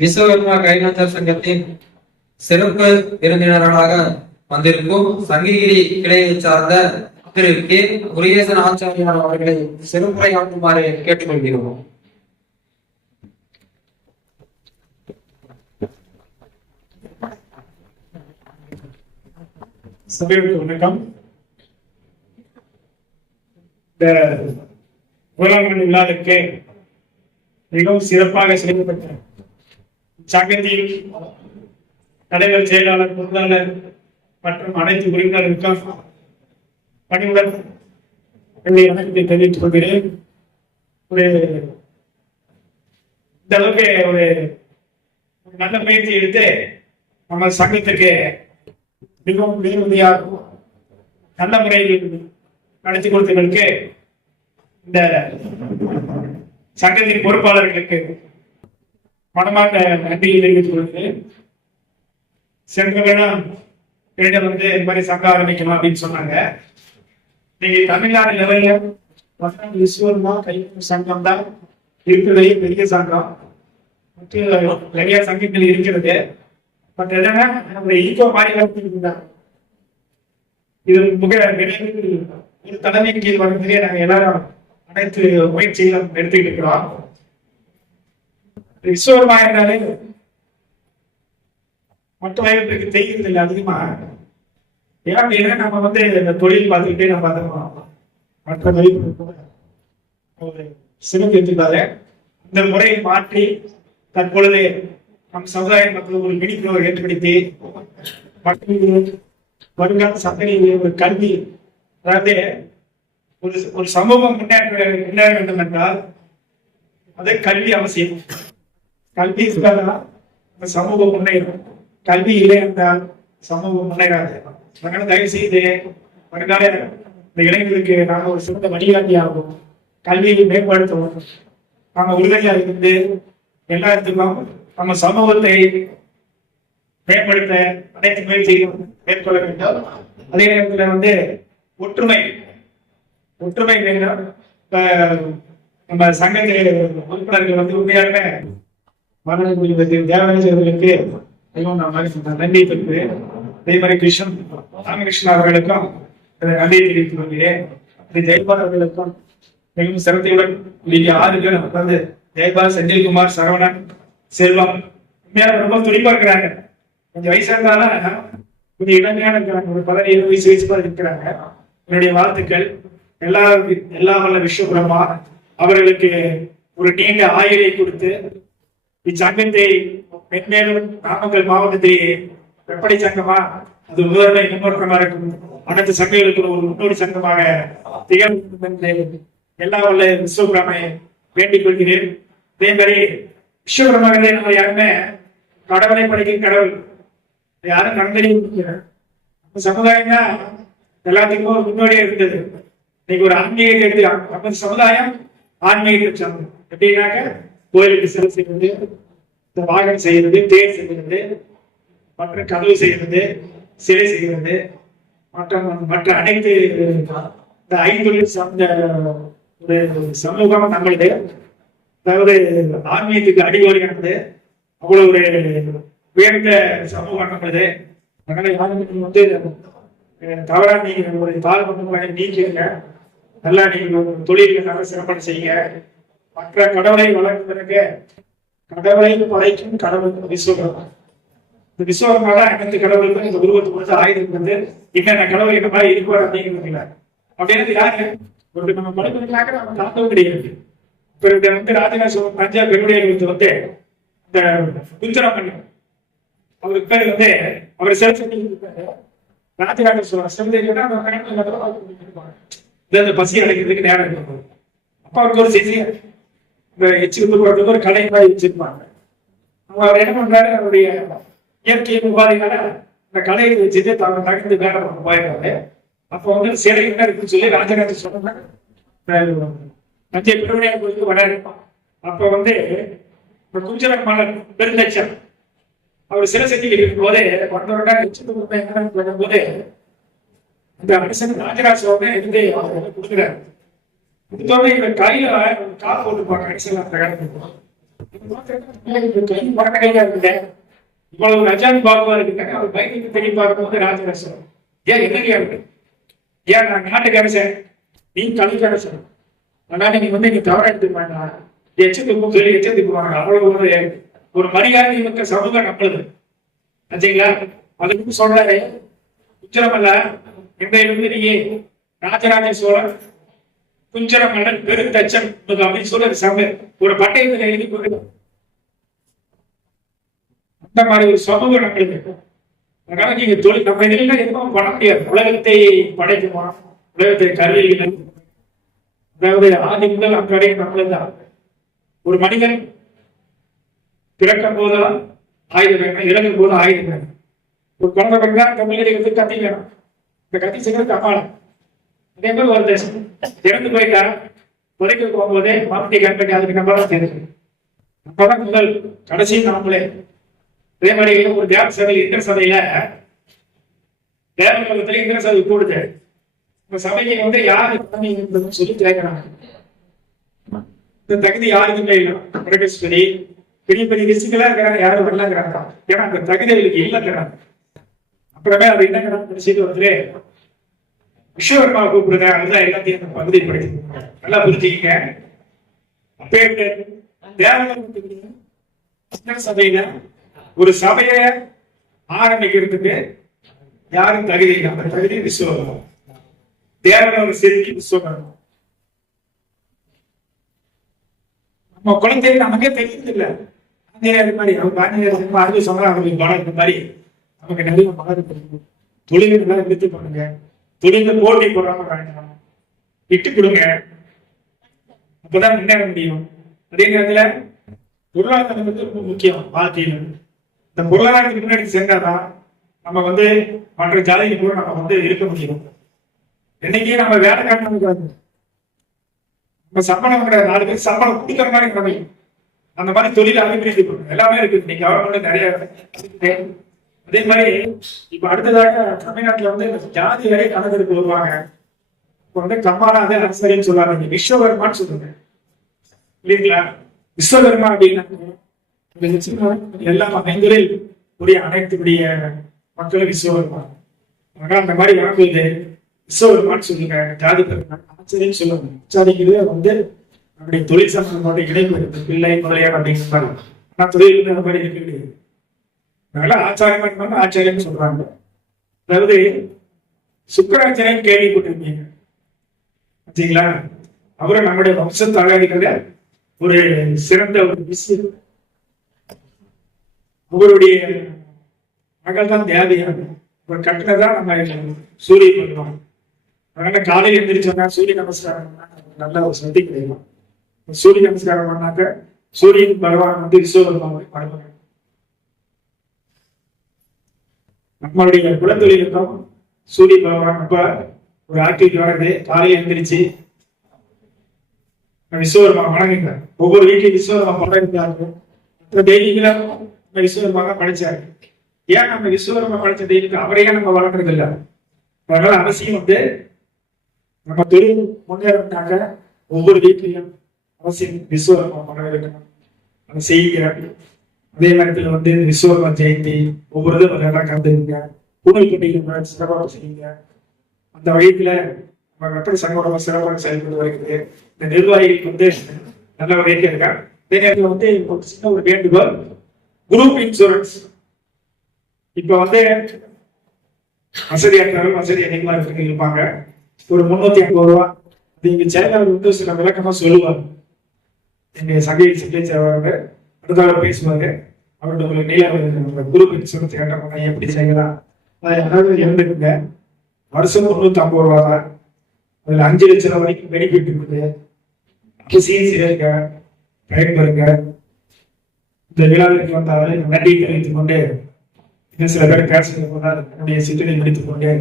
விஸ்வகர்மா கைநாத்தர் சங்கத்தின் சிறப்பு விருந்தினர்களாக வந்திருக்கும் சங்ககிரி கிளையை சார்ந்த திரு கே முருகேசன் ஆச்சாரியார் அவர்களை சிறப்புரையாற்றுமாறு கேட்டுக்கொள்கிறோம். சபைக்கு வணக்கம். இந்த வேளாண் விழாவிற்கு மிகவும் சிறப்பாக செய்யப்பட்ட சங்கத்தின் தலைவர், செயலாளர், பொருளாளர் மற்றும் அனைத்து உறுப்பினர்களுக்கும் பணிவுடன் வணக்கத்தை தெரிவித்துக் கொள்கிறேன். இந்த அளவுக்கு ஒரு நல்ல முயற்சி எடுத்து நம்ம சங்கத்துக்கு மிகவும் நேர்மறையாக நல்ல முறையில் நடத்தி கொடுத்தவர்களுக்கு இந்த சங்கத்தின் பொறுப்பாளர்களுக்கு மனமார்ந்த நன்றியை தெரிவித்துக் கொள்கிறேன். சென்ற வேளாண் என்னிடம் வந்து இந்த மாதிரி சங்கம் ஆரம்பிக்கணும் அப்படின்னு சொன்னாங்க. நீங்க தமிழ்நாடு லெவலில் விஸ்வகர்மா கைவினை சங்கம் தான் இருக்கிறதே பெரிய சங்கம். நிறைய சங்கங்கள் இருக்கிறது. பட் என்னன்னா ஈகோ மாதிரி இது மிக ஒரு தலைமை கீழ் வரக்கூடிய நாங்க எல்லாரும் அனைத்து முயற்சிகளும் எடுத்துக்கிட்டு இருக்கிறோம். விஸ்வகர்மா என்றாலே மற்ற வயலுக்கு தெரிகிறது இல்லை அதிகமா. ஏன் அப்படின்னா நம்ம வந்து இந்த தொழில் பார்த்துக்கிட்டே நம்ம பார்த்துக்கணும். மற்ற வயலுக்கு ஒரு சிறப்பு எடுத்துக்காத இந்த முறையை மாற்றி தற்பொழுது நம் சமுதாய மக்கள் ஒரு விழிப்புணர்வு ஏற்படுத்தி மக்கள் வருங்கால சந்ததியிலே ஒரு கல்வி, அதாவது ஒரு சமூகம் முன்னேற வேண்டும் என்றால் அது கல்வி அவசியம். கல்வி இருந்தால்தான் அந்த சமூகம் முன்னேறும். கல்வி இல்லை என்றால் சமூகம் முன்னேறாது. அதனால தயவு செய்து வருங்கால இந்த இளைஞர்களுக்கு நாங்கள் ஒரு சிறந்த வழிகாட்டி ஆகும். கல்வியை மேம்படுத்துவோம். நாங்கள் உறுதியாக இருந்து எல்லாத்துக்கும் நம்ம சமூகத்தை மேம்படுத்த அனைத்து முயற்சியும் மேற்கொள்ள வேண்டும். அதே நேரத்தில் வந்து ஒற்றுமை வேண்டும். நம்ம சங்கத்தில் உறுப்பினர்கள் வந்து உண்மையாக தேவர்களுக்கு நன்றி தெரிவித்து, அதே மாதிரி ராமகிருஷ்ணன் அவர்களுக்கும் நன்றி தெரிவித்துக் கொள்கிறேன். ஜெயபால் அவர்களுக்கும் மிகவும் சிறத்தையுடன் ஆறு பேர் வந்து ஜெயபால், செந்தில்குமார், சரவணன், செல்வம் ரொம்ப துடிப்பா இருக்கிறாங்க. கொஞ்சம் வயசா இருந்தாலும் கொஞ்சம் இளமையான இருக்கிறாங்க. ஒரு 17 வயசு இருக்கிறாங்க. என்னுடைய வாழ்த்துக்கள். எல்லா வல்ல விஸ்வகர்மா அவர்களுக்கு ஒரு நீண்ட ஆயுளை கொடுத்து இச்சங்கத்தை மென்மேலும் நாமக்கல் மாவட்டத்தை வெப்படை சங்கமா அது முதன்மை முன்னோட்டமாக இருக்கும். அனைத்து சங்கங்களுக்கு ஒரு முன்னோடி சங்கமாக திகழ்ந்து என்று எல்லா வல்ல விஸ்வகர்மாவை வேண்டிக் கொள்கிறேன். அதே மாதிரி விஸ்வகர்மாவை நம்ம யாருமே கடவுளை படைக்கும் கடவுள் யாரும் நன்கறிய சமுதாயம் தான் எல்லாத்துக்கும் முன்னோடியா இருந்தது. இன்னைக்கு ஒரு ஆன்மீகத்தை எடுத்துக்கலாம். நம்ம சமுதாயம் ஆன்மீக சமூகம். எப்படின்னாக்க கோயிலுக்கு சிலை செய்வது, வாகனம் செய்யறது, தேர் செய்கிறது, மற்ற கதவு செய்யறது, சிலை செய்கிறது, மற்ற அனைத்து இந்த ஐந்தொழில் சார்ந்த ஒரு சமூகம் நம்மளுது. அதாவது ஆன்மீகத்துக்கு அடிகோலியானது. அவ்வளவு ஒரு உயர்ந்த சமூகம் நம்மளுது. அதனால யாரும் வந்து தவறா நீங்க ஒரு தாழ் பண்ற நீக்கிங்க. நல்லா நீங்க தொழில்கள் நல்லா சிறப்பாக செய்யுங்க. மற்ற கடவுளை வளர்ப்பதற்கு கடவுளை படைக்கும் கடவுள் விஸ்வகர்மா. இந்த விஸ்வகர்மா தான் அனைத்து கடவுளுக்கும் இந்த உருவத்தை கொடுத்து ஆயுதம் வந்து என்னென்ன கடவுள் என்ன மாதிரி இருக்கும் அப்படிங்கிறது. அப்படின்னு யாரு ஒரு நம்ம படுக்கிறதுக்காக நம்ம தாத்தவும் கிடையாது. இப்ப வந்து ராஜராஜ பஞ்சாப் பெருடைய வந்து இந்த குஞ்சரமணி அவருக்கு பேர் வந்து அவர் சிறப்பு ராஜராஜ இந்த பசி அடைக்கிறதுக்கு நேரம் இருக்கும். அப்ப அவருக்கு ஒரு செய்தி இந்த எச்சிருந்து போறதுக்கு ஒரு கடை மாதிரி வச்சிருப்பாங்க. அவர் என்ன பண்றாரு, அவருடைய இயற்கை உபாதைகளை இந்த கடையை வச்சுட்டு தகுந்து வேலை போயிடுறாரு. அப்போ வந்து சிலை என்ன இருக்குன்னு சொல்லி ராஜராஜ சொன்னாங்க தஞ்சை பெருமையாக கோயிலுக்கு வராரு. அப்ப வந்து குஞ்சர மலர் பெருந்தச்சம் அவர் சிறசக்தியில் இருக்கும் போதே போது இந்த அரசன் ராஜராஜ சோழன் இருந்து கொடுக்குறாரு. கொடுத்தோடனே இவர் கையில காப்பு போட்டுப்பாங்க. அரசன் அந்த காலத்துக்கு இவ்வளவு ரஜான் பாபுவா இருக்குங்க, அவர் பைக்கு தேடி பார்க்கும்போது ராஜரசம் ஏன் என்னையா இருக்கு, ஏன் நான் நாட்டுக்கு அரசன், நீ கலைக்கு அரசன், அதனால நீ நீ தவற எடுத்துக்க வேண்டாம், எச்சத்துக்கும் சொல்லி எச்சத்துக்குவாங்க. அவ்வளவு ஒரு மரியாதை மிக்க சமூகம் நம்மளுது சரிங்களா. அதுக்கு சொல்றாரு குஞ்சரமல்ல இந்த நீ ராஜராஜ சோழன் குஞ்சர மன்னன் பெருந்தச்சன் அப்படின்னு சொல்றது சம ஒரு பட்டயத்தில் எழுதி கொடுக்க அந்த மாதிரி ஒரு சமூகம் நம்மளுக்கு. அதனால நீங்க தொழில் நம்ம இதில் எதுவும் பண்ண முடியாது. உலகத்தை படைக்குமா, உலகத்தை கருவிகள், அதாவது ஆதி முதல் அக்கறை நம்மளுதான். ஒரு மனிதன் பிறக்கும் போதுதான் ஆயுதம் வேணும், இறங்கும் போது ஆயுதம் வேணும். ஒரு குழந்தை பிறந்தா தமிழக கத்தி வேணும், இந்த கத்தி செய்யறது அம்மாளம். அதே மாதிரி ஒரு தேசம் இறந்து போயிட்டா புதைக்க போகும்போதே மாப்பிட்டி கண்பட்டி அதுக்கு நம்ம தான் தெரியுது, அப்பதான் முதல் கடைசி நாமளே. அதே மாதிரி ஒரு தேவ சபை இந்திர சபையில தேவலோகத்துல இந்திர சபை கூடுது. இந்த சபைக்கு யாரு சொல்லி கேட்கிறாங்க. இந்த தகுதி யாருக்குமே இல்லை. பிரகஸ்பதி பெரிய பெரிய ரிஷிகளா இருக்கிறாங்க, யாரும் வரலாங்கிறாங்க. ஏன்னா அந்த தகுதி அவங்களுக்கு இல்லைங்கிறாங்க. அப்புறமே அது என்னங்கிறாங்க கடைசிக்கு ஒருத்தரே விஸ்வகர்மா கூப்பிடுங்க, அதுதான் எல்லாத்தையும் அந்த பகுதி படிச்சு நல்லா புரிஞ்சுக்கிங்க. அப்ப தேவலோகத்துக்கு சபையில ஒரு சபையை ஆரம்பிக்கிறதுக்கு யாரும் தகுதி இல்லை. அந்த தகுதி விஸ்வகர்மா, தேவலோக செதுக்கி விஸ்வகர்மா. நம்ம குழந்தை நமக்கே தெரியுது இல்ல, மாதிரி அவங்க சொன்னாங்க மாதிரி நமக்கு நிறைய மலர் தொழில்களை விருத்தி பண்ணுங்க, தொழில போட்டி போடாம விட்டு கொடுங்க, அப்பதான் முன்னேற முடியும். அதே நேரத்துல பொருளாதாரம் ரொம்ப முக்கியம் வாழ்க்கையில. இந்த பொருளாதாரத்துக்கு முன்னாடி சேர்ந்தாதான் நம்ம மற்ற ஜாதிக்கு கூட நம்ம இருக்க முடியும். என்னைக்கே நம்ம வேலை காட்டணும், நம்ம சம்பளம் கிடையாது, 4 பேர் சம்பளம் கொடுக்குற மாதிரி கிடைக்கும். அந்த மாதிரி தொழில் அபிவிருத்தி பண்ணும் எல்லாமே இருக்கு. இன்னைக்கு கவர்மெண்ட் நிறைய. அதே மாதிரி இப்ப அடுத்ததாக தமிழ்நாட்டுல ஜாதி வரை கணக்கெடுப்பு வருவாங்க. இப்ப கம்மானா அதே அரசரின்னு சொல்லாதீங்க, விஸ்வகர்மான்னு சொல்லுங்க இல்லைங்களா. விஸ்வகர்மா அப்படின்னா எல்லாம் 5 உடைய அனைத்துடைய மக்களும் விஸ்வகர்மா. அதனால அந்த மாதிரி வரும்போது விஸ்வகர்மான்னு சொல்லுங்க, ஜாதி ஆச்சரியம் சொல்லுங்க. ஆச்சாரிக்கிறது நம்முடைய தொழில் சம்பந்தமான இணைப்பு இருக்கு, பிள்ளை முதலியார் அப்படிங்கிறாங்க. ஆனா தொழில் அந்த மாதிரி இருக்க கிடையாது. அதனால ஆச்சாரியமா இருந்தாலும் ஆச்சாரியம்னு சொல்றாங்க. அதாவது சுக்கராச்சாரியம் கேள்விப்பட்டிருக்கீங்க சரிங்களா. அவரும் நம்முடைய வம்சத்தாக இருக்கிற ஒரு சிறந்த ஒரு விஷயம். அவருடைய மகள் தான் தேவையான ஒரு கட்டினதான் நம்ம சூரிய பண்ணுவாங்க. அதனால காலையில் எழுந்திரிச்சோம்னா சூரிய நமஸ்காரம் நல்ல ஒரு சக்தி கிடைக்கும். சூரிய நமஸ்காரம் பண்ணாக்க சூரியன் பகவான் விஸ்வகர்மாவை பாடுவாங்க. நம்மளுடைய குலத்தொழிலுக்கும் சூரிய பகவான் ரொம்ப ஒரு ஆக்டிவிட்டி வருது. காலையில் எழுந்திரிச்சு விஸ்வகர்மா வணங்குகிறார். ஒவ்வொரு வீட்லையும் விஸ்வகர்மா படம் இருந்தாங்க. தெய்வீகளும் விஸ்வகர்மா படிச்சாரு. ஏன் நம்ம விஸ்வகர்மா படிச்ச தெய்வீக அவரையே நம்ம வளர்க்கறது இல்லை. அதனால அவசியம் நம்ம தொழில் முன்னேறினாக்க ஒவ்வொரு வீட்லையும் அவசியம் விஸ்வகர்மா படம் இருக்கணும். அதை செய்கிறார். அதே நேரத்தில் விஸ்வகர்மா ஜெயந்தி ஒவ்வொரு இதெல்லாம் கலந்துங்க. பூனை பண்டிகை சிறப்பாக செய்யுங்க. அந்த வகையில நம்ம எப்படி சங்கோட சிறப்பாக செயல்பட்டு வருகிறது. இந்த நிர்வாகிகள் நல்ல வகையில இருக்காங்க. அதே நேரத்தில் ஒரு சின்ன ஒரு வேண்டுகோள், குரூப் இன்சூரன்ஸ் இப்ப வசதியாற்றவர்கள் வசதி அதிகமா இருப்பாங்க. ஒரு 350 ரூபா நீங்க செயலாளர் சில விளக்கமா சொல்லுவாங்க. எங்க சகையில் சிகிச்சைவாங்க அடுத்த பேசுவாங்க. அவரோட உங்களுக்கு நீல குரூப் இன்சூரன்ஸ் கேட்ட எப்படி செய்யலாம் இருந்துக்குங்க. வருஷம் 350 ரூபா தான். அதுல 5 லட்சம் வரைக்கும் பெனிஃபிட் இருக்குது. இருக்க பயன்பெறுங்க. இந்த விழாவிற்கு வந்தாலே நன்றி தெரிவித்துக் கொண்டு சில பேர் பேசுறது போனால் என்னுடைய சிற்றனை முடித்துக் கொண்டே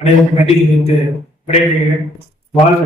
அனைவருக்கும் நன்றி தெரிவித்து விடைபெறுகிறேன். வாழ்க.